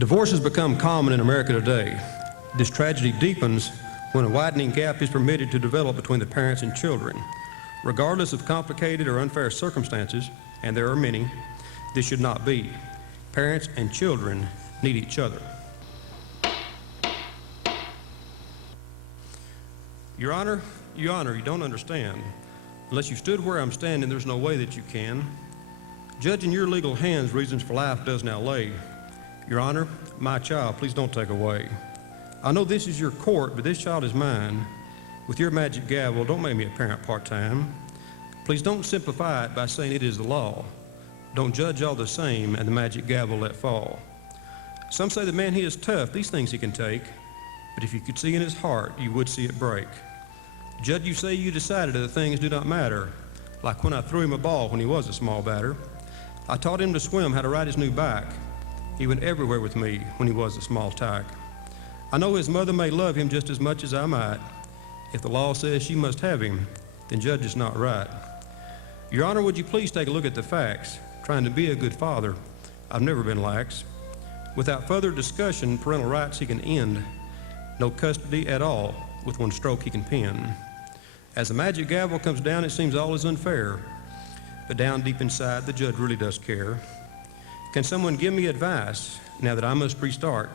Divorce has become common in America today. This tragedy deepens when a widening gap is permitted to develop between the parents and children. Regardless of complicated or unfair circumstances, and there are many, this should not be. Parents and children need each other. Your Honor, you don't understand. Unless you stood where I'm standing, there's no way that you can. Judge in your legal hands, reasons for life does now lay. Your Honor, my child, please don't take away. I know this is your court, but this child is mine. With your magic gavel, don't make me a parent part-time. Please don't simplify it by saying it is the law. Don't judge all the same and the magic gavel let fall. Some say the man, he is tough, these things he can take, but if you could see in his heart, you would see it break. Judge, you say you decided that the things do not matter, like when I threw him a ball when he was a small batter. I taught him to swim, how to ride his new bike. He went everywhere with me when he was a small tyke. I know his mother may love him just as much as I might. If the law says she must have him, then judge it's not right. Your Honor, would you please take a look at the facts? Trying to be a good father, I've never been lax. Without further discussion, parental rights he can end. No custody at all, with one stroke he can pen. As the magic gavel comes down, it seems all is unfair. But down deep inside, the judge really does care. Can someone give me advice now that I must restart?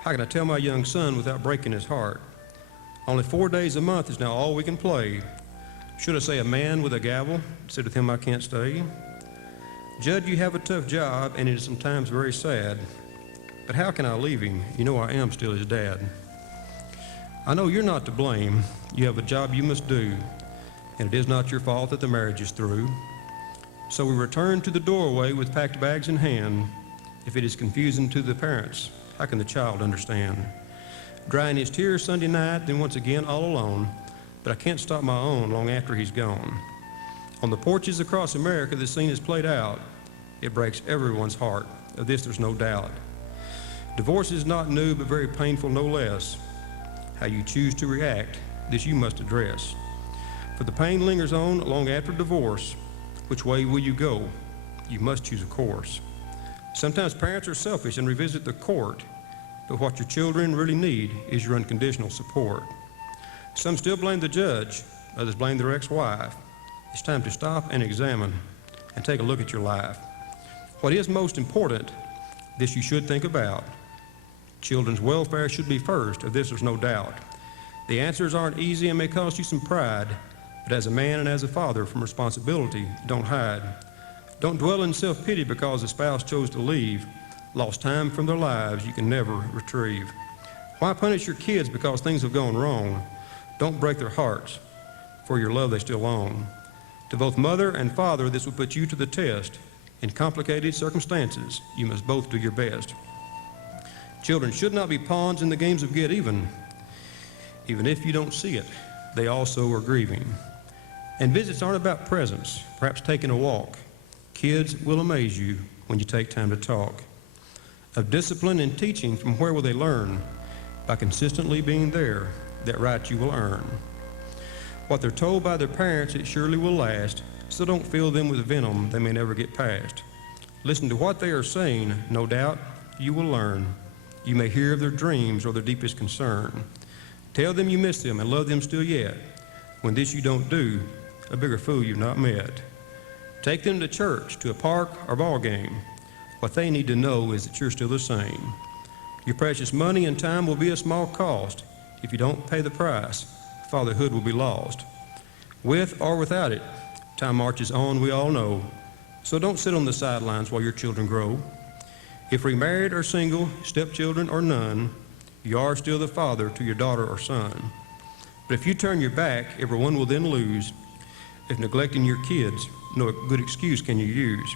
How can I tell my young son without breaking his heart? Only 4 days a month is now all we can play. Should I say a man with a gavel said with him I can't stay? Judge, you have a tough job and it is sometimes very sad. But how can I leave him? You know I am still his dad. I know you're not to blame. You have a job you must do, and it is not your fault that the marriage is through. So we return to the doorway with packed bags in hand. If it is confusing to the parents, how can the child understand? Drying his tears Sunday night, then once again all alone, but I can't stop my own long after he's gone. On the porches across America, this scene is played out. It breaks everyone's heart. Of this there's no doubt. Divorce is not new, but very painful no less. How you choose to react, this you must address. For the pain lingers on long after divorce. Which way will you go? You must choose a course. Sometimes parents are selfish and revisit the court, but what your children really need is your unconditional support. Some still blame the judge, others blame their ex-wife. It's time to stop and examine and take a look at your life. What is most important, this you should think about. Children's welfare should be first, of this there's no doubt. The answers aren't easy and may cost you some pride, but as a man and as a father, from responsibility, don't hide. Don't dwell in self-pity because the spouse chose to leave. Lost time from their lives you can never retrieve. Why punish your kids because things have gone wrong? Don't break their hearts, for your love they still own. To both mother and father, this will put you to the test. In complicated circumstances, you must both do your best. Children should not be pawns in the games of get even. Even if you don't see it, they also are grieving. And visits aren't about presents, perhaps taking a walk. Kids will amaze you when you take time to talk. Of discipline and teaching, from where will they learn? By consistently being there, that right you will earn. What they're told by their parents, it surely will last, so don't fill them with venom they may never get past. Listen to what they are saying, no doubt you will learn. You may hear of their dreams or their deepest concern. Tell them you miss them and love them still yet. When this you don't do, a bigger fool you've not met. Take them to church, to a park or ball game. What they need to know is that you're still the same. Your precious money and time will be a small cost. If you don't pay the price, fatherhood will be lost. With or without it, time marches on, we all know. So don't sit on the sidelines while your children grow. If remarried or single, stepchildren or none, you are still the father to your daughter or son. But if you turn your back, everyone will then lose. If neglecting your kids, no good excuse can you use.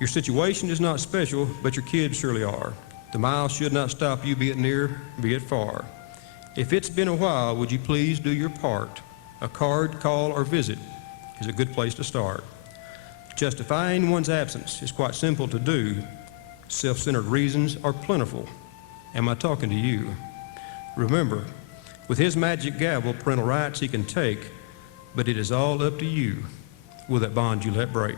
Your situation is not special, but your kids surely are. The miles should not stop you, be it near, be it far. If it's been a while, would you please do your part? A card, call, or visit is a good place to start. Justifying one's absence is quite simple to do. Self-centered reasons are plentiful. Am I talking to you? Remember, with his magic gavel, parental rights he can take, but it is all up to you. Will that bond you let break?